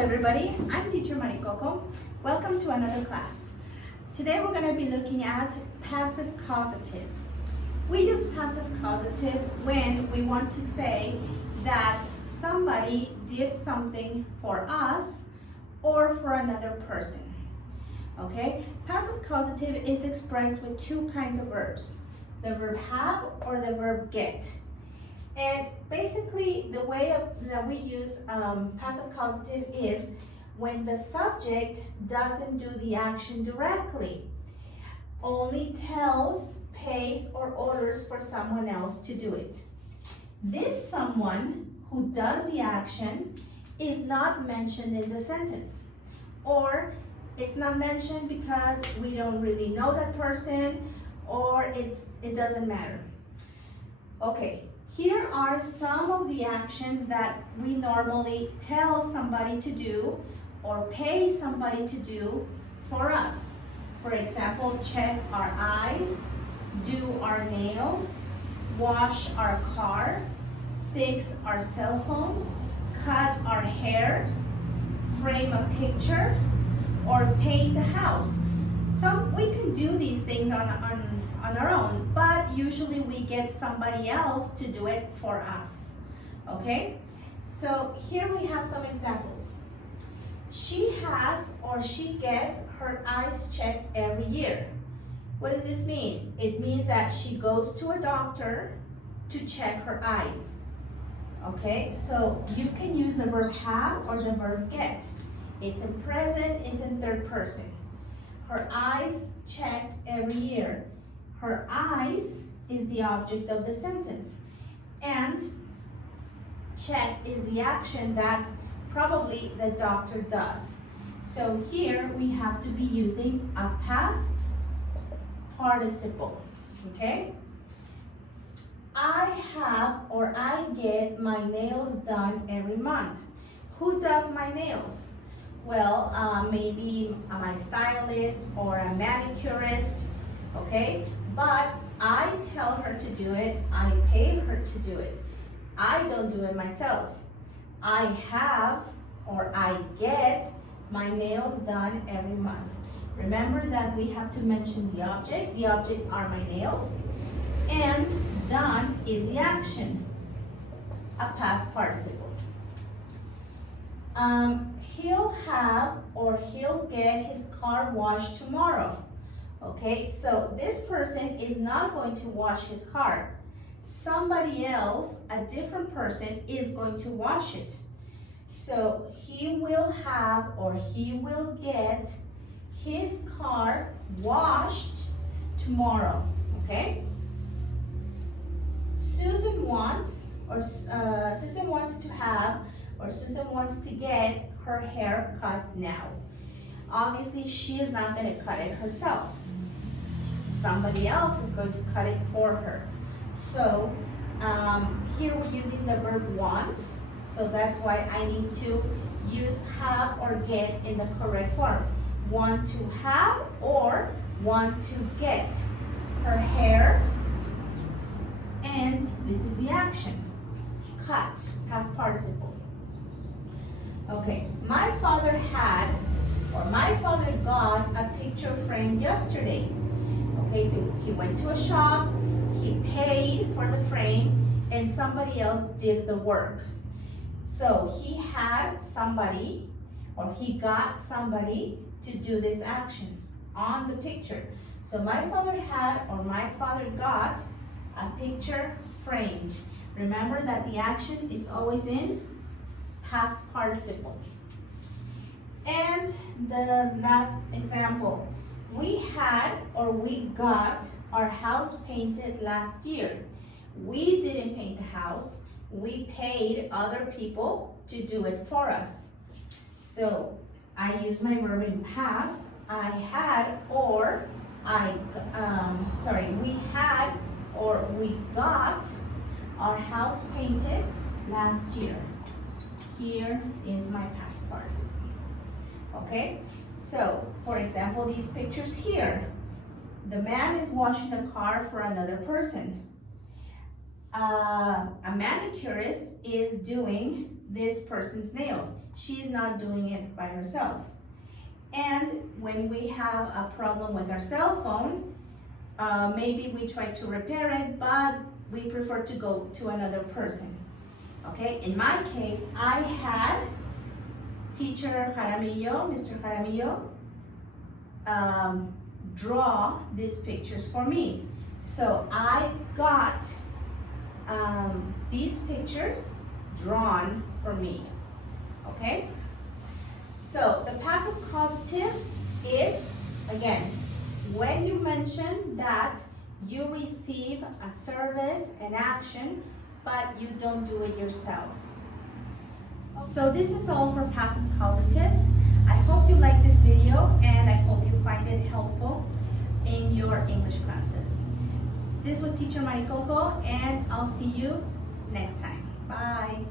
everybody, I'm teacher Maricoco. Welcome to another class. Today we're going to be looking at passive causative. We use passive causative when we want to say that somebody did something for us or for another person. Okay? Passive causative is expressed with two kinds of verbs, the verb have or the verb get. And basically, the way that we use passive causative is when the subject doesn't do the action directly, only tells, pays, or orders for someone else to do it. This someone who does the action is not mentioned in the sentence, or it's not mentioned because we don't really know that person, or it doesn't matter. Okay. Here are some of the actions that we normally tell somebody to do or pay somebody to do for us. For example, check our eyes, do our nails, wash our car, fix our cell phone, cut our hair, frame a picture, or paint a house. We can do these things on our own, but usually we get somebody else to do it for us. Okay? So here we have some examples. She has or she gets her eyes checked every year. What does this mean? It means that she goes to a doctor to check her eyes. Okay? So you can use the verb have or the verb get. It's in present, it's in third person. Her eyes checked every year. Her eyes is the object of the sentence, and checked is the action that probably the doctor does. So here we have to be using a past participle, okay? I have or I get my nails done every month. Who does my nails? Well, maybe my stylist or a manicurist, okay? But I tell her to do it, I pay her to do it. I don't do it myself. I have or I get my nails done every month. Remember that we have to mention the object. The object are my nails. And done is the action, a past participle. He'll have or he'll get his car washed tomorrow. Okay, so this person is not going to wash his car. Somebody else, a different person, is going to wash it. So he will have or he will get his car washed tomorrow. Okay? Susan wants to have or Susan wants to get her hair cut now. Obviously, she is not going to cut it herself. Somebody else is going to cut it for her. So here we're using the verb want. So that's why I need to use have or get in the correct form. Want to have or want to get her hair. And this is the action. Cut, past participle. Okay, my father had or my father got a picture frame yesterday. Okay, so he went to a shop, he paid for the frame, and somebody else did the work. So he had somebody or he got somebody to do this action on the picture. So my father had or my father got a picture framed. Remember that the action is always in past participle. And the last example, we had or we got our house painted last year. We didn't paint the house, we paid other people to do it for us. So I use my verb in past, I had or we had or we got our house painted last year. Here is my past participle. Okay, so for example, these pictures here, the man is washing the car for another person. a manicurist is doing this person's nails. She's not doing it by herself. And when we have a problem with our cell phone, maybe we try to repair it, but we prefer to go to another person. Okay, in my case, I had teacher Jaramillo, Mr. Jaramillo, draw these pictures for me. So I got these pictures drawn for me. Okay? So the passive causative is, again, when you mention that you receive a service, an action, but you don't do it yourself. So this is all for passive causatives. I hope you like this video and I hope you find it helpful in your English classes. This was Teacher Maricoco and I'll see you next time. Bye.